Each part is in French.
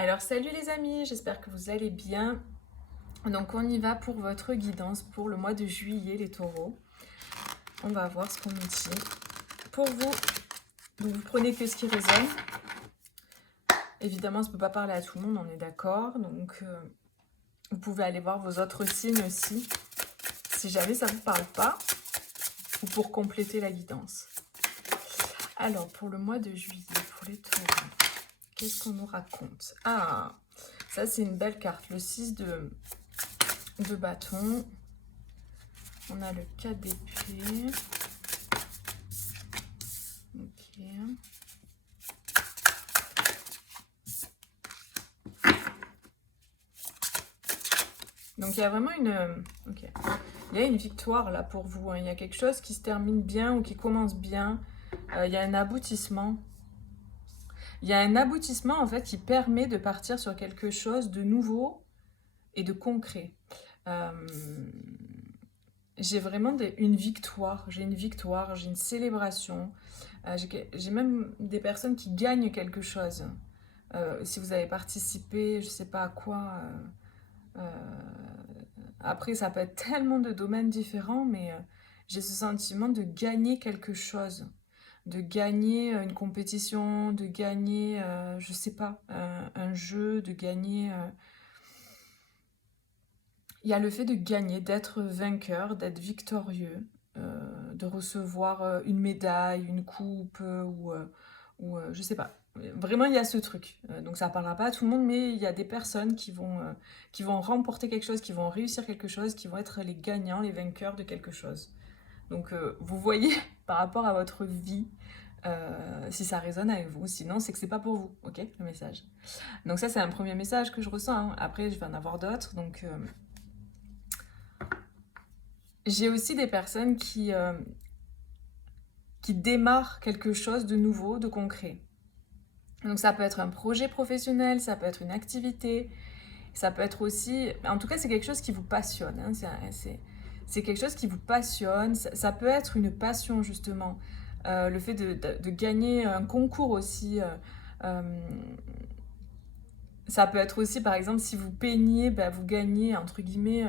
Alors salut les amis, j'espère que vous allez bien. Donc on y va pour votre guidance pour le mois de juillet les taureaux. On va voir ce qu'on nous dit pour vous. Donc vous prenez que ce qui résonne. Évidemment, ça ne peut pas parler à tout le monde, on est d'accord. Donc vous pouvez aller voir vos autres signes aussi, si jamais ça ne vous parle pas, ou pour compléter la guidance. Alors pour le mois de juillet, pour les taureaux, qu'est-ce qu'on nous raconte? Ah, ça c'est une belle carte, le 6 de bâton. On a le 4 d'épée. Ok. Donc il y a vraiment une... Ok. Il y a une victoire là pour vous. Hein. Il y a quelque chose qui se termine bien ou qui commence bien. Il y a un aboutissement. Il y a un aboutissement en fait qui permet de partir sur quelque chose de nouveau et de concret. J'ai vraiment une victoire. J'ai une victoire, j'ai une célébration. J'ai même des personnes qui gagnent quelque chose. Si vous avez participé, je sais pas à quoi. Après, ça peut être tellement de domaines différents, mais j'ai ce sentiment de gagner quelque chose. De gagner une compétition, de gagner, je sais pas, un jeu, de gagner... Il y a le fait de gagner, d'être vainqueur, d'être victorieux, de recevoir une médaille, une coupe ou je sais pas. Vraiment, il y a ce truc. Donc ça ne parlera pas à tout le monde, mais il y a des personnes qui vont remporter quelque chose, qui vont réussir quelque chose, qui vont être les gagnants, les vainqueurs de quelque chose. Donc vous voyez par rapport à votre vie si ça résonne avec vous. Sinon, c'est que c'est pas pour vous, ok, le message. Donc ça, c'est un premier message que je ressens. Hein. Après, je vais en avoir d'autres. Donc j'ai aussi des personnes qui démarrent quelque chose de nouveau, de concret. Donc ça peut être un projet professionnel, ça peut être une activité, ça peut être aussi... En tout cas, c'est quelque chose qui vous passionne. Hein, c'est quelque chose qui vous passionne. Ça peut être une passion, justement. Le fait de gagner un concours aussi. Ça peut être aussi, par exemple, si vous peignez, ben, vous gagnez, entre guillemets...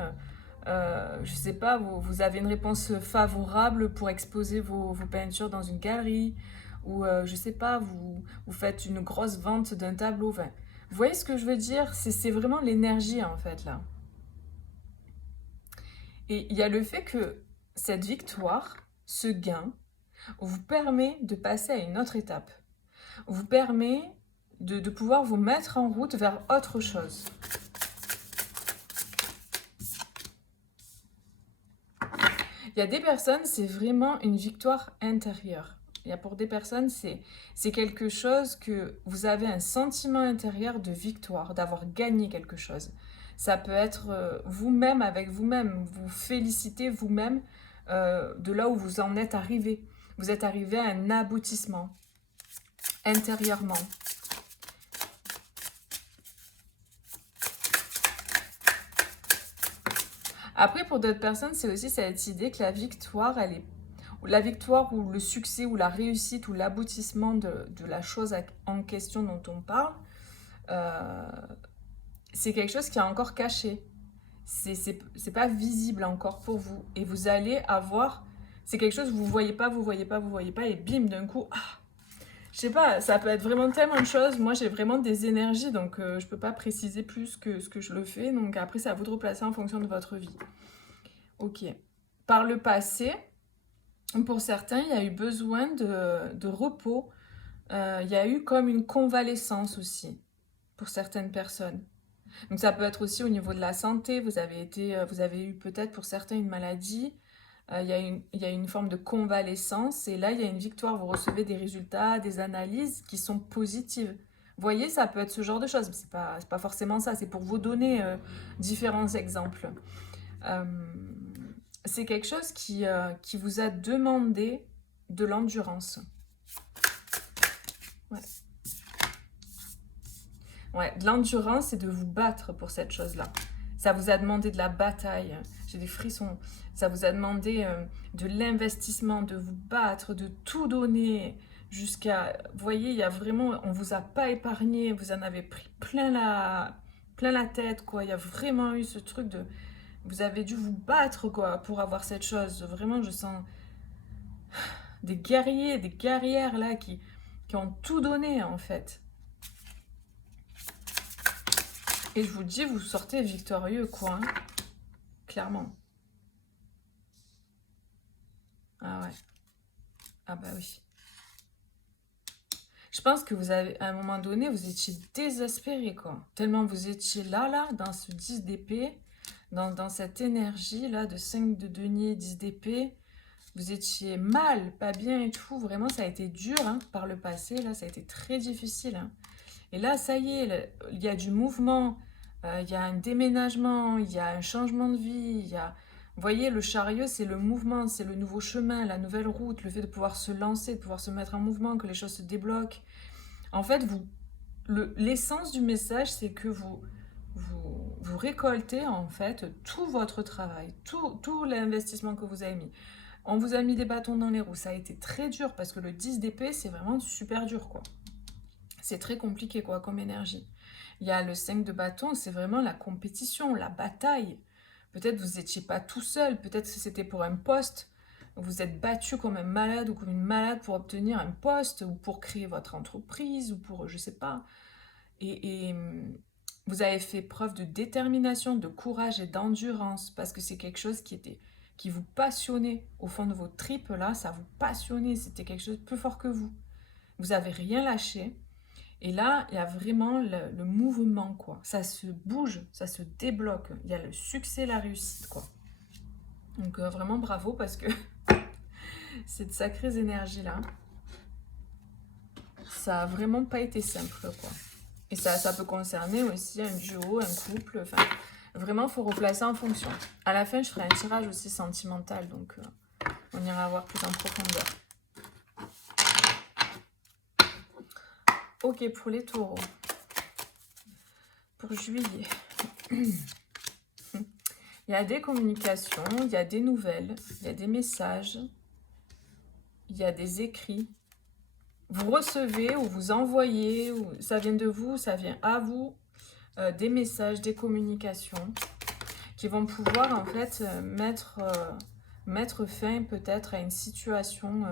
je sais pas, vous avez une réponse favorable pour exposer vos peintures dans une galerie, ou je sais pas, vous faites une grosse vente d'un tableau. Enfin, vous voyez ce que je veux dire? C'est vraiment l'énergie en fait là. Et il y a le fait que cette victoire, ce gain, vous permet de passer à une autre étape, vous permet de pouvoir vous mettre en route vers autre chose. Il y a des personnes, c'est vraiment une victoire intérieure. Il y a pour des personnes, c'est quelque chose que vous avez un sentiment intérieur de victoire, d'avoir gagné quelque chose. Ça peut être vous-même avec vous-même, vous félicitez vous-même de là où vous en êtes arrivé. Vous êtes arrivé à un aboutissement intérieurement. Après, pour d'autres personnes, c'est aussi cette idée que la victoire, la victoire ou le succès ou la réussite ou l'aboutissement de la chose en question dont on parle, c'est quelque chose qui est encore caché. C'est pas visible encore pour vous. Et vous allez avoir... C'est quelque chose que vous voyez pas, vous voyez pas, vous voyez pas, et bim, d'un coup, je sais pas, ça peut être vraiment tellement de choses. Moi, j'ai vraiment des énergies, donc je peux pas préciser plus que ce que je le fais. Donc après, c'est à vous de replacer en fonction de votre vie. Ok. Par le passé, pour certains, il y a eu besoin de repos. Il y a eu comme une convalescence aussi, pour certaines personnes. Donc ça peut être aussi au niveau de la santé. Vous avez eu peut-être pour certains une maladie. Il y a une forme de convalescence. Et là, il y a une victoire. Vous recevez des résultats, des analyses qui sont positives. Vous voyez, ça peut être ce genre de choses. C'est pas forcément ça. C'est pour vous donner différents exemples. Euh, c'est quelque chose qui vous a demandé de l'endurance. Ouais. Ouais, de l'endurance et de vous battre pour cette chose-là. Ça vous a demandé de la bataille. J'ai des frissons. Ça vous a demandé de l'investissement, de vous battre, de tout donner, jusqu'à... Vous voyez, il y a vraiment... On vous a pas épargné, vous en avez pris plein la tête, quoi. Il y a vraiment eu ce truc de... Vous avez dû vous battre, quoi, pour avoir cette chose. Vraiment, je sens des guerriers, des guerrières, là, qui ont tout donné, en fait. Et je vous dis, vous sortez victorieux, quoi. Hein. Clairement. Ah ouais. Ah bah oui. Je pense que vous avez, à un moment donné, vous étiez désespéré, quoi. Tellement vous étiez là, dans ce 10 d'épée, dans cette énergie-là de 5 de denier, 10 d'épée. Vous étiez mal, pas bien et tout. Vraiment, ça a été dur hein, par le passé. Là, ça a été très difficile. Hein. Et là, ça y est, il y a du mouvement, il y a un déménagement, il y a un changement de vie. Il y a... Vous voyez, le chariot, c'est le mouvement, c'est le nouveau chemin, la nouvelle route, le fait de pouvoir se lancer, de pouvoir se mettre en mouvement, que les choses se débloquent. En fait, l'essence du message, c'est que vous récoltez en fait tout votre travail, tout l'investissement que vous avez mis. On vous a mis des bâtons dans les roues, ça a été très dur parce que le 10 d'épée, c'est vraiment super dur quoi. C'est très compliqué quoi comme énergie. Il y a le 5 de bâton, c'est vraiment la compétition, la bataille. Peut-être vous n'étiez pas tout seul, peut-être que c'était pour un poste. Vous êtes battu comme un malade ou comme une malade pour obtenir un poste ou pour créer votre entreprise ou pour, je sais pas. Et vous avez fait preuve de détermination, de courage et d'endurance parce que c'est quelque chose qui vous passionnait. Au fond de vos tripes, là, ça vous passionnait. C'était quelque chose de plus fort que vous. Vous n'avez rien lâché. Et là, il y a vraiment le mouvement, quoi. Ça se bouge, ça se débloque. Il y a le succès, la réussite, quoi. Donc vraiment bravo parce que c'est de sacrées énergies-là. Ça a vraiment pas été simple, quoi. Et ça peut concerner aussi un duo, un couple. Enfin, vraiment, il faut replacer en fonction. À la fin, je ferai un tirage aussi sentimental, donc on ira voir plus en profondeur. Ok, pour les taureaux. Pour juillet. Il y a des communications, il y a des nouvelles, il y a des messages, il y a des écrits. Vous recevez ou vous envoyez, ou ça vient de vous, ça vient à vous, des messages, des communications qui vont pouvoir en fait mettre fin peut-être à une situation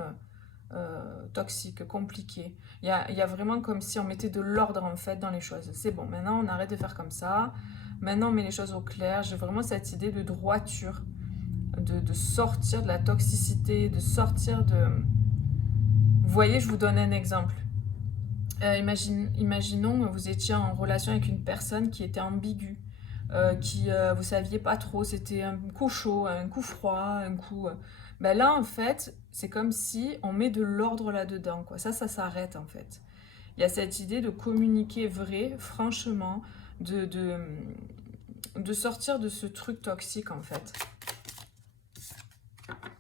toxique, compliquée. Il y a vraiment comme si on mettait de l'ordre en fait dans les choses. C'est bon, maintenant on arrête de faire comme ça. Maintenant on met les choses au clair. J'ai vraiment cette idée de droiture, de sortir de la toxicité, de sortir de... Vous voyez, je vous donne un exemple. Imaginons vous étiez en relation avec une personne qui était ambiguë, vous saviez pas trop, c'était un coup chaud, un coup froid, un coup... Ben là, en fait, c'est comme si on met de l'ordre là-dedans, quoi. Ça s'arrête, en fait. Il y a cette idée de communiquer vrai, franchement, de sortir de ce truc toxique, en fait.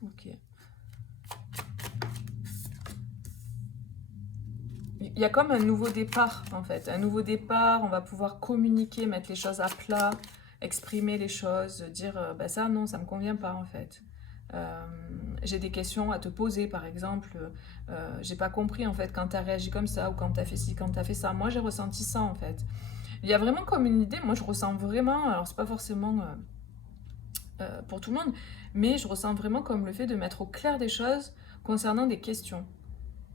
Ok. Il y a comme un nouveau départ, en fait. Un nouveau départ, on va pouvoir communiquer, mettre les choses à plat, exprimer les choses, dire bah ça, non, ça me convient pas, en fait. J'ai des questions à te poser, par exemple. J'ai pas compris, en fait, quand tu as réagi comme ça, ou quand tu as fait ci, quand tu as fait ça. Moi, j'ai ressenti ça, en fait. Il y a vraiment comme une idée, moi, je ressens vraiment, alors c'est pas forcément pour tout le monde, mais je ressens vraiment comme le fait de mettre au clair des choses concernant des questions.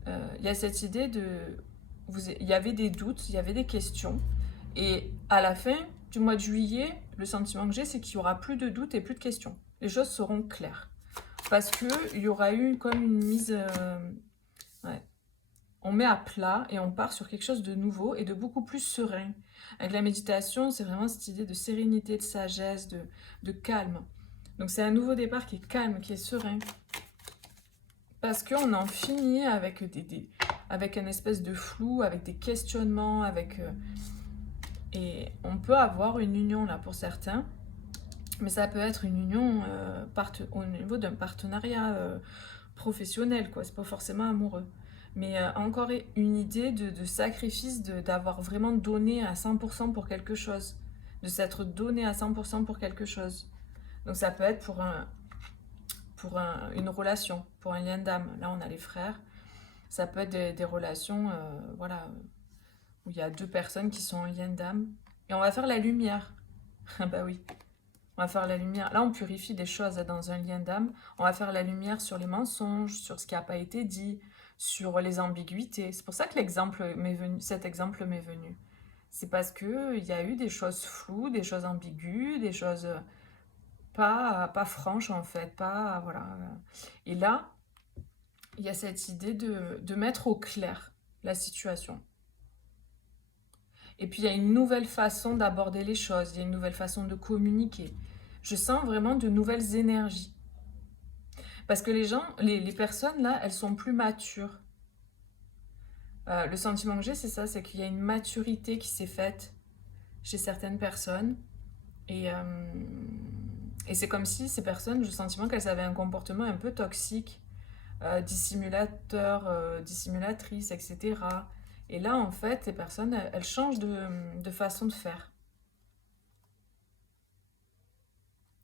Il y a cette idée de... il y avait des doutes, il y avait des questions. Et à la fin du mois de juillet, le sentiment que j'ai, c'est qu'il n'y aura plus de doutes et plus de questions. Les choses seront claires. Parce qu'il y aura eu comme une mise... ouais. On met à plat et on part sur quelque chose de nouveau et de beaucoup plus serein. Avec la méditation, c'est vraiment cette idée de sérénité, de sagesse, de calme. Donc c'est un nouveau départ qui est calme, qui est serein. Parce qu'on en finit avec avec un espèce de flou, avec des questionnements, et on peut avoir une union là pour certains, mais ça peut être une union au niveau d'un partenariat professionnel, quoi. C'est pas forcément amoureux. Mais encore une idée de sacrifice, d'avoir vraiment donné à 100% pour quelque chose, de s'être donné à 100% pour quelque chose. Donc ça peut être pour une relation, pour un lien d'âme. Là, on a les frères. Ça peut être des relations, voilà, où il y a deux personnes qui sont en lien d'âme. Et on va faire la lumière. Ah bah oui, on va faire la lumière. Là, on purifie des choses dans un lien d'âme. On va faire la lumière sur les mensonges, sur ce qui n'a pas été dit, sur les ambiguïtés. C'est pour ça que cet exemple m'est venu. C'est parce que il y a eu des choses floues, des choses ambiguës, des choses pas franches en fait, pas voilà. Et là, il y a cette idée de mettre au clair la situation. Et puis il y a une nouvelle façon d'aborder les choses, il y a une nouvelle façon de communiquer. Je sens vraiment de nouvelles énergies. Parce que les gens, les personnes là, elles sont plus matures. Le sentiment que j'ai, c'est ça, c'est qu'il y a une maturité qui s'est faite chez certaines personnes. Et, c'est comme si ces personnes, j'ai le sentiment qu'elles avaient un comportement un peu toxique, dissimulateur, dissimulatrice, etc. Et là, en fait, les personnes, elles changent de façon de faire.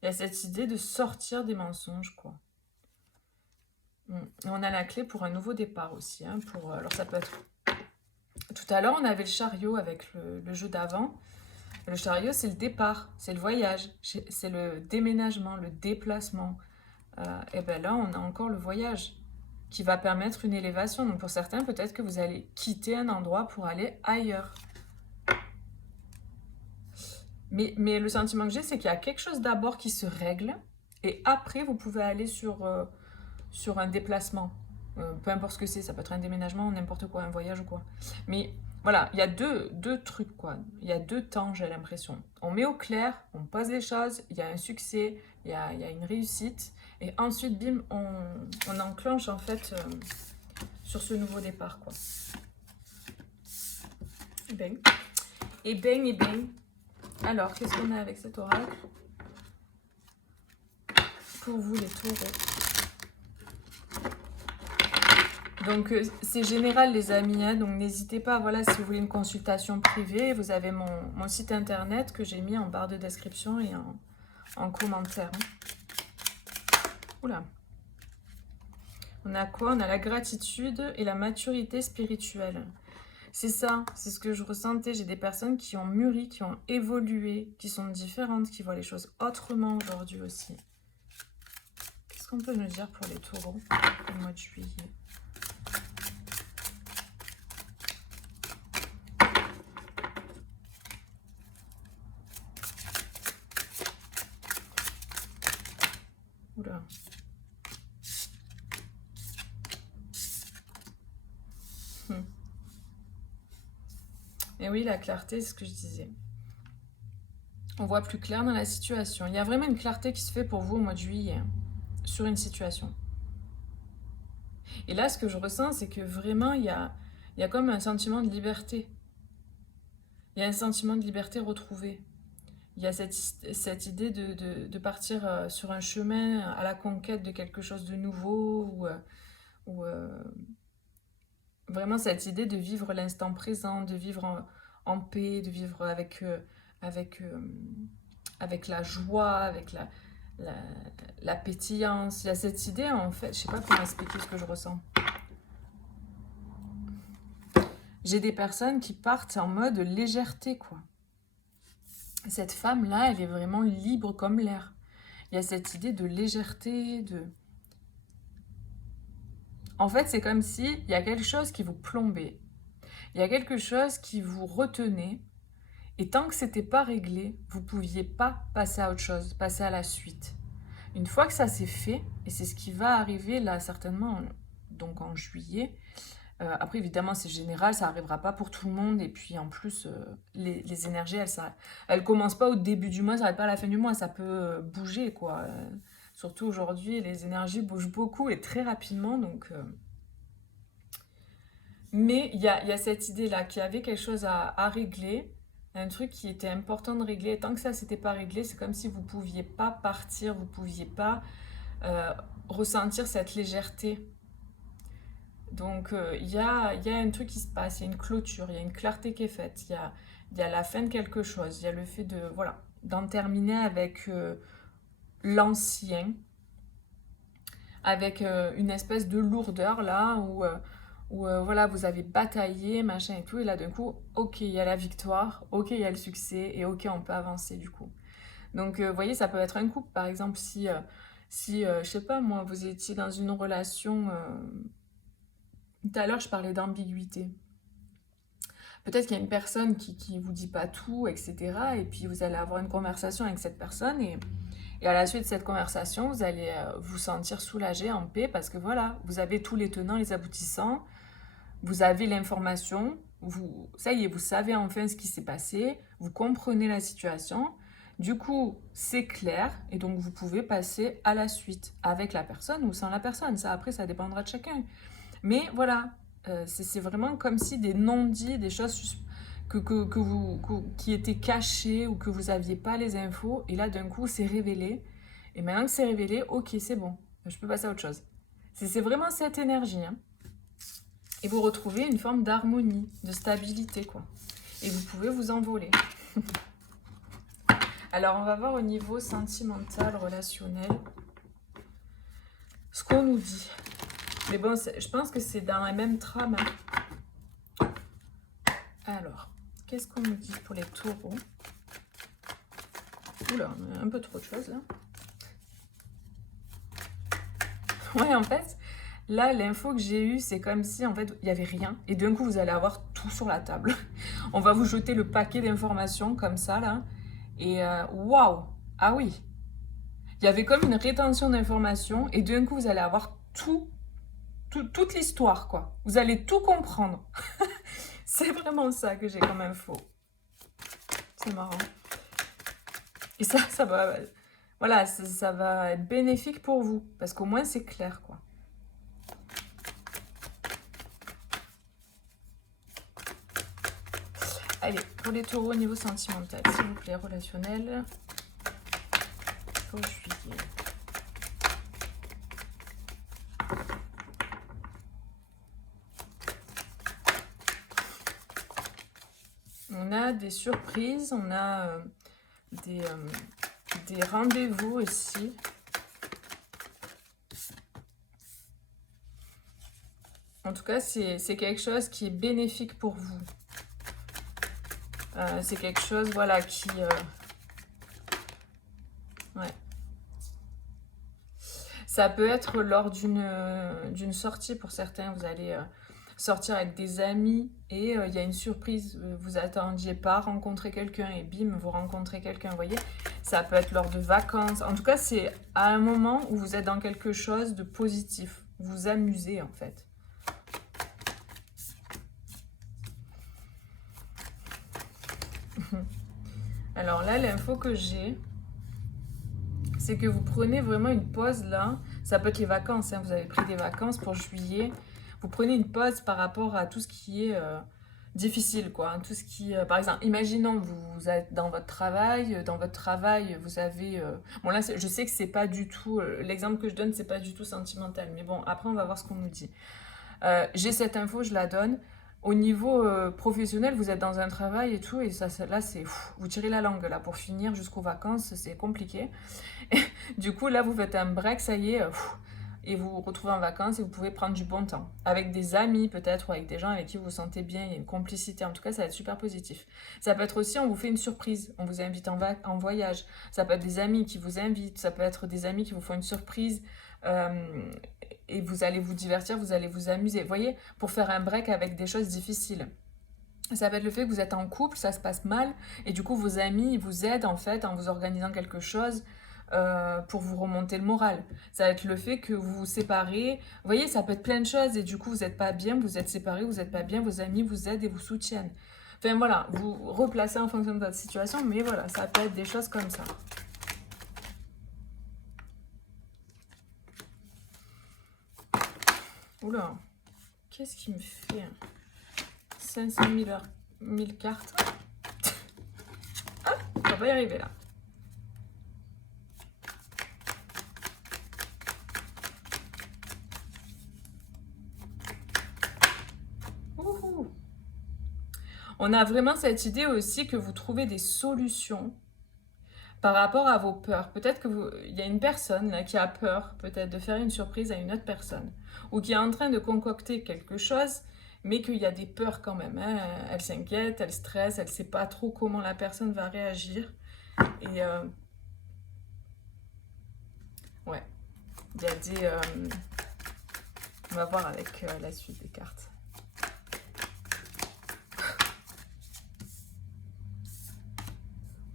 Il y a cette idée de sortir des mensonges, quoi. Et on a la clé pour un nouveau départ aussi. Hein, alors ça peut être... Tout à l'heure, on avait le chariot avec le jeu d'avant. Le chariot, c'est le départ, c'est le voyage, c'est le déménagement, le déplacement. Et bien là, on a encore le voyage qui va permettre une élévation. Donc pour certains, peut-être que vous allez quitter un endroit pour aller ailleurs. Mais le sentiment que j'ai, c'est qu'il y a quelque chose d'abord qui se règle, et après, vous pouvez aller sur un déplacement. Peu importe ce que c'est, ça peut être un déménagement, n'importe quoi, un voyage ou quoi. Mais voilà, il y a deux trucs, quoi. Il y a deux temps, j'ai l'impression. On met au clair, on pose les choses, il y a un succès, il y a une réussite, et ensuite, bim, on enclenche en fait sur ce nouveau départ, quoi. Et bang. Et bang, et bang. Alors, qu'est-ce qu'on a avec cet oracle pour vous, les taureaux? Donc, c'est général, les amis, hein, donc n'hésitez pas, voilà, si vous voulez une consultation privée, vous avez mon site internet que j'ai mis en barre de description et en commentaire. Oula. On a quoi? On a la gratitude et la maturité spirituelle. C'est ça, c'est ce que je ressentais. J'ai des personnes qui ont mûri, qui ont évolué, qui sont différentes, qui voient les choses autrement aujourd'hui aussi. Qu'est-ce qu'on peut nous dire pour les taureaux au mois de juillet? Oula. Et oui, la clarté, c'est ce que je disais. On voit plus clair dans la situation. Il y a vraiment une clarté qui se fait pour vous au mois de juillet, hein, sur une situation. Et là, ce que je ressens, c'est que vraiment, il y a comme un sentiment de liberté. Il y a un sentiment de liberté retrouvé. Il y a cette idée de partir sur un chemin à la conquête de quelque chose de nouveau, ou vraiment cette idée de vivre l'instant présent, de vivre en paix, de vivre avec la joie, avec la pétillance. Il y a cette idée, en fait, je sais pas comment expliquer ce que je ressens. J'ai des personnes qui partent en mode légèreté, quoi. Cette femme-là, elle est vraiment libre comme l'air. Il y a cette idée de légèreté, En fait, c'est comme s'il y a quelque chose qui vous plombait. Il y a quelque chose qui vous retenait. Et tant que c'était pas réglé, vous pouviez pas passer à autre chose, passer à la suite. Une fois que ça s'est fait, et c'est ce qui va arriver là certainement, donc en juillet, après évidemment c'est général, ça n'arrivera pas pour tout le monde, et puis en plus les énergies elles commencent pas au début du mois, ça n'arrête pas à la fin du mois, ça peut bouger quoi. Surtout aujourd'hui les énergies bougent beaucoup et très rapidement, donc... Mais il y a cette idée là qu'il y avait quelque chose à régler, un truc qui était important de régler. Et tant que ça s'était pas réglé, c'est comme si vous pouviez pas partir, vous pouviez pas ressentir cette légèreté. Donc il y a un truc qui se passe, il y a une clôture, il y a une clarté qui est faite, il y a la fin de quelque chose, il y a le fait de voilà d'en terminer avec l'ancien, avec une espèce de lourdeur là où où voilà, vous avez bataillé, machin et tout, et là d'un coup, ok, il y a la victoire, ok, il y a le succès, et ok, on peut avancer du coup. Donc, vous voyez, ça peut être un couple, par exemple, si je sais pas, moi, vous étiez dans une relation, tout à l'heure, je parlais d'ambiguïté. Peut-être qu'il y a une personne qui vous dit pas tout, etc. Et puis, vous allez avoir une conversation avec cette personne, et à la suite de cette conversation, vous allez vous sentir soulagé, en paix, parce que voilà, vous avez tous les tenants, les aboutissants, vous avez l'information, ça y est, vous savez enfin ce qui s'est passé, vous comprenez la situation, du coup, c'est clair, et donc vous pouvez passer à la suite avec la personne ou sans la personne. Ça, après, ça dépendra de chacun. Mais voilà, c'est vraiment comme si des non-dits, des choses qui étaient cachées ou que vous n'aviez pas les infos, et là, d'un coup, c'est révélé. Et maintenant que c'est révélé, ok, c'est bon, je peux passer à autre chose. C'est vraiment cette énergie, hein. Et vous retrouvez une forme d'harmonie, de stabilité, quoi. Et vous pouvez vous envoler. Alors, on va voir au niveau sentimental, relationnel, ce qu'on nous dit. Mais bon, je pense que c'est dans la même trame. Alors, qu'est-ce qu'on nous dit pour les taureaux? Oula, un peu trop de choses, là. Ouais, en fait, là, l'info que j'ai eue, c'est comme si, en fait, il n'y avait rien. Et d'un coup, vous allez avoir tout sur la table. On va vous jeter le paquet d'informations comme ça, là. Et waouh! Ah oui! Il y avait comme une rétention d'informations. Et d'un coup, vous allez avoir toute l'histoire, quoi. Vous allez tout comprendre. C'est vraiment ça que j'ai comme info. C'est marrant. Et ça va... Voilà, ça va être bénéfique pour vous. Parce qu'au moins, c'est clair, quoi. Allez, pour les taureaux au niveau sentimental, s'il vous plaît, relationnel. Pour juillet. On a des surprises, on a des rendez-vous ici. En tout cas, c'est quelque chose qui est bénéfique pour vous. C'est quelque chose, voilà, qui... ouais. Ça peut être lors d'une sortie pour certains. Vous allez sortir avec des amis et il y a une surprise. Vous attendiez pas rencontrer quelqu'un et bim, vous rencontrez quelqu'un, vous voyez. Ça peut être lors de vacances. En tout cas, c'est à un moment où vous êtes dans quelque chose de positif. Vous vous amusez, en fait. Alors là, l'info que j'ai, c'est que vous prenez vraiment une pause là. Ça peut être les vacances, hein. Vous avez pris des vacances pour juillet. Vous prenez une pause par rapport à tout ce qui est difficile, quoi, hein. Tout ce qui, par exemple, imaginons vous êtes dans votre travail. Dans votre travail, vous avez... bon là, je sais que c'est pas du tout... l'exemple que je donne, c'est pas du tout sentimental. Mais bon, après, on va voir ce qu'on nous dit. J'ai cette info, je la donne. Au niveau professionnel, vous êtes dans un travail et tout, et là, c'est... Vous tirez la langue, là, pour finir jusqu'aux vacances, c'est compliqué. Et, du coup, là, vous faites un break, ça y est, et vous vous retrouvez en vacances et vous pouvez prendre du bon temps. Avec des amis, peut-être, ou avec des gens avec qui vous vous sentez bien, il y a une complicité. En tout cas, ça va être super positif. Ça peut être aussi, on vous fait une surprise, on vous invite en voyage. Ça peut être des amis qui vous invitent, ça peut être des amis qui vous font une surprise. Et vous allez vous divertir, vous allez vous amuser. Vous voyez, pour faire un break avec des choses difficiles. Ça peut être le fait que vous êtes en couple, ça se passe mal, et du coup vos amis vous aident en fait en vous organisant quelque chose pour vous remonter le moral. Ça va être le fait que vous vous séparez. Vous voyez, ça peut être plein de choses, et du coup vous n'êtes pas bien, vous êtes séparés, vous n'êtes pas bien, vos amis vous aident et vous soutiennent. Enfin voilà, vous replacez en fonction de votre situation, mais voilà, ça peut être des choses comme ça. Oula, qu'est-ce qui me fait 500 000 cartes. Ah, on va pas y arriver là. Ouhou. On a vraiment cette idée aussi que vous trouvez des solutions Par rapport à vos peurs, peut-être que il y a une personne là, qui a peur peut-être de faire une surprise à une autre personne, ou qui est en train de concocter quelque chose, mais qu'il y a des peurs quand même, hein. Elle s'inquiète, elle stresse, elle ne sait pas trop comment la personne va réagir. Et ouais, il y a des... on va voir avec la suite des cartes.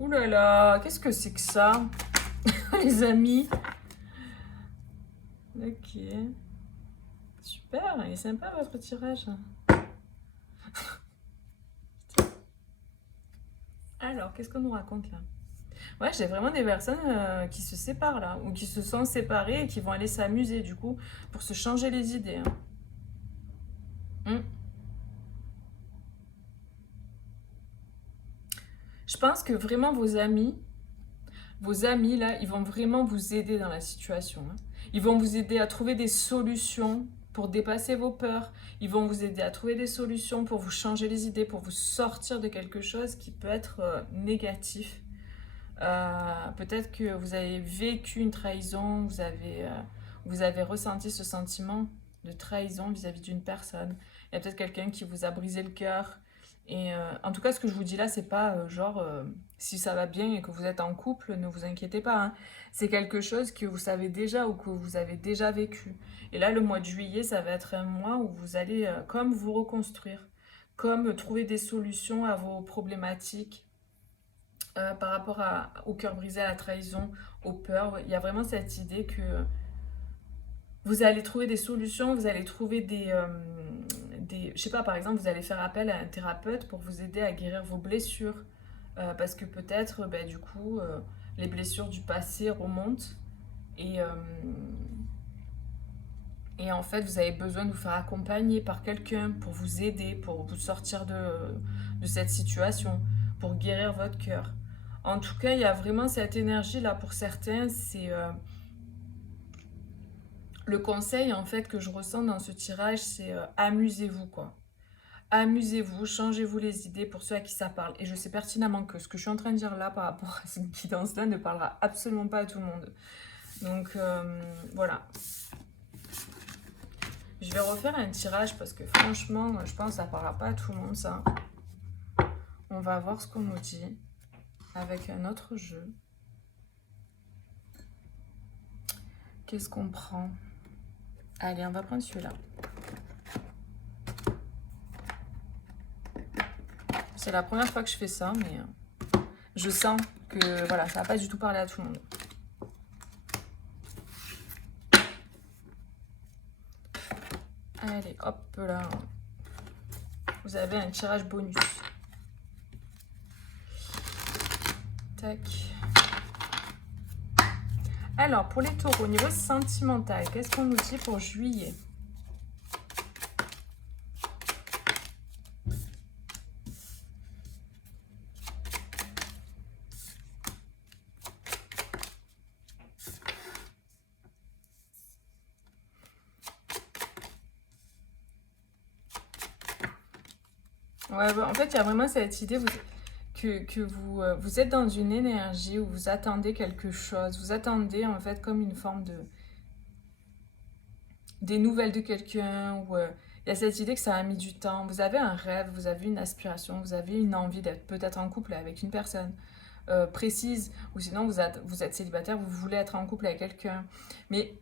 Ouh là là, qu'est-ce que c'est que ça, les amis? Ok. Super, il est sympa votre tirage. Alors, qu'est-ce qu'on nous raconte là? Ouais, j'ai vraiment des personnes qui se séparent là, ou qui se sont séparées et qui vont aller s'amuser du coup, pour se changer les idées, hein. Je pense que vraiment vos amis là, ils vont vraiment vous aider dans la situation, hein. Ils vont vous aider à trouver des solutions pour dépasser vos peurs. Ils vont vous aider à trouver des solutions pour vous changer les idées, pour vous sortir de quelque chose qui peut être négatif. Peut-être que vous avez vécu une trahison, vous avez ressenti ce sentiment de trahison vis-à-vis d'une personne. Il y a peut-être quelqu'un qui vous a brisé le cœur. Et en tout cas, ce que je vous dis là, c'est pas si ça va bien et que vous êtes en couple, ne vous inquiétez pas, hein. C'est quelque chose que vous savez déjà ou que vous avez déjà vécu. Et là, le mois de juillet, ça va être un mois où vous allez comme vous reconstruire, comme trouver des solutions à vos problématiques par rapport au cœur brisé, à la trahison, aux peurs. Il y a vraiment cette idée que vous allez trouver des solutions, vous allez trouver je sais pas, par exemple, vous allez faire appel à un thérapeute pour vous aider à guérir vos blessures. Parce que peut-être, bah, du coup, les blessures du passé remontent et, euh, et en fait, vous avez besoin de vous faire accompagner par quelqu'un pour vous aider, pour vous sortir de cette situation, pour guérir votre cœur. En tout cas, il y a vraiment cette énergie-là pour certains. C'est le conseil en fait que je ressens dans ce tirage, c'est amusez-vous quoi. Amusez-vous, changez-vous les idées pour ceux à qui ça parle. Et je sais pertinemment que ce que je suis en train de dire là par rapport à cette guidance-là ne parlera absolument pas à tout le monde. Donc voilà. Je vais refaire un tirage parce que franchement, je pense que ça ne parlera pas à tout le monde ça. On va voir ce qu'on nous dit avec un autre jeu. Qu'est-ce qu'on prend? Allez, on va prendre celui-là. C'est la première fois que je fais ça, mais je sens que voilà, ça va pas du tout parler à tout le monde. Allez, hop là. Vous avez un tirage bonus. Tac. Alors, pour les taureaux, au niveau sentimental, qu'est-ce qu'on nous dit pour juillet? Ouais, bah, en fait, il y a vraiment cette idée que vous êtes dans une énergie où vous attendez quelque chose. Vous attendez, en fait, comme une forme de... des nouvelles de quelqu'un. Ou il y a cette idée que ça a mis du temps. Vous avez un rêve, vous avez une aspiration, vous avez une envie d'être peut-être en couple avec une personne précise. Ou sinon, vous êtes célibataire, vous voulez être en couple avec quelqu'un. Mais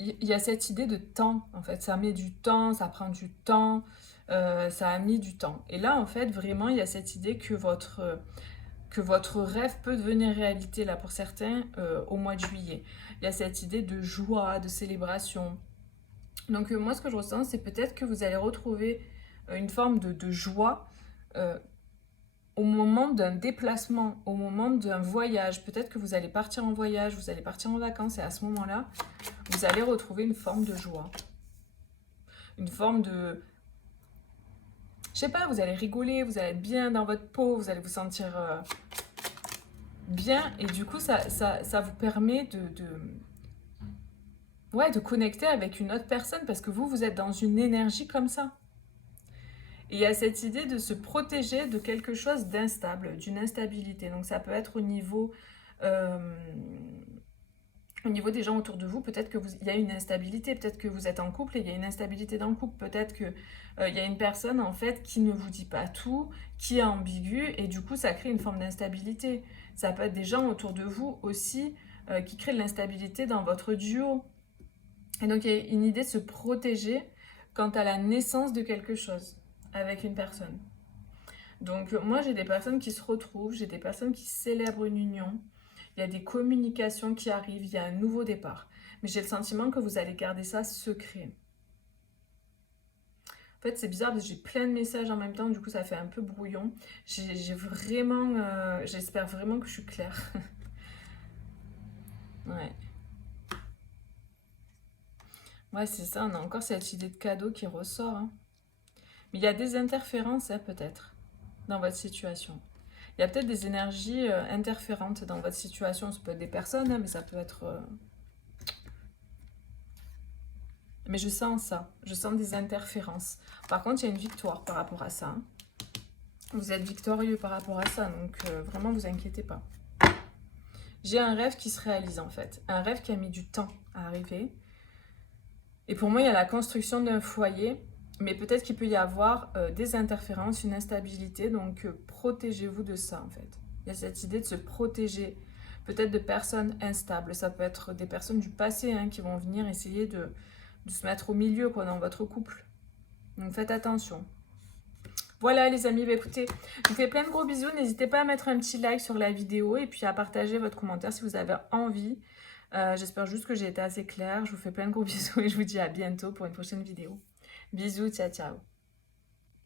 il y a cette idée de temps, en fait. Ça met du temps, ça prend du temps. Ça a mis du temps. Et là, en fait, vraiment, il y a cette idée que votre rêve peut devenir réalité, là, pour certains, au mois de juillet. Il y a cette idée de joie, de célébration. Donc, moi, ce que je ressens, c'est peut-être que vous allez retrouver une forme de joie euh, au moment d'un déplacement, au moment d'un voyage. Peut-être que vous allez partir en voyage, vous allez partir en vacances, et à ce moment-là, vous allez retrouver une forme de joie. Une forme de... Je sais pas, vous allez rigoler, vous allez être bien dans votre peau, vous allez vous sentir bien. Et du coup, ça vous permet ouais, de connecter avec une autre personne parce que vous êtes dans une énergie comme ça. Et il y a cette idée de se protéger de quelque chose d'instable, d'une instabilité. Donc ça peut être au niveau Au niveau des gens autour de vous, peut-être qu'il y a une instabilité, peut-être que vous êtes en couple et il y a une instabilité dans le couple, peut-être qu'il y a une personne en fait qui ne vous dit pas tout, qui est ambiguë et du coup ça crée une forme d'instabilité. Ça peut être des gens autour de vous aussi qui créent de l'instabilité dans votre duo. Et donc il y a une idée de se protéger quant à la naissance de quelque chose avec une personne. Donc moi j'ai des personnes qui se retrouvent, j'ai des personnes qui célèbrent une union, il y a des communications qui arrivent, il y a un nouveau départ. Mais j'ai le sentiment que vous allez garder ça secret. En fait, c'est bizarre parce que j'ai plein de messages en même temps, du coup ça fait un peu brouillon. J'ai vraiment, j'espère vraiment que je suis claire. Ouais. Ouais, c'est ça, on a encore cette idée de cadeau qui ressort, hein. Mais il y a des interférences, hein, peut-être, dans votre situation. Il y a peut-être des énergies interférentes dans votre situation. Ça peut être des personnes, hein, mais ça peut être... Mais je sens ça. Je sens des interférences. Par contre, il y a une victoire par rapport à ça, hein. Vous êtes victorieux par rapport à ça, donc vraiment, vous inquiétez pas. J'ai un rêve qui se réalise, en fait. Un rêve qui a mis du temps à arriver. Et pour moi, il y a la construction d'un foyer, mais peut-être qu'il peut y avoir des interférences, une instabilité, donc protégez-vous de ça, en fait. Il y a cette idée de se protéger, peut-être de personnes instables. Ça peut être des personnes du passé hein, qui vont venir essayer de se mettre au milieu quoi, dans votre couple. Donc faites attention. Voilà les amis, bah, écoutez, je vous fais plein de gros bisous. N'hésitez pas à mettre un petit like sur la vidéo et puis à partager votre commentaire si vous avez envie. J'espère juste que j'ai été assez claire. Je vous fais plein de gros bisous et je vous dis à bientôt pour une prochaine vidéo. Bisous, ciao ciao.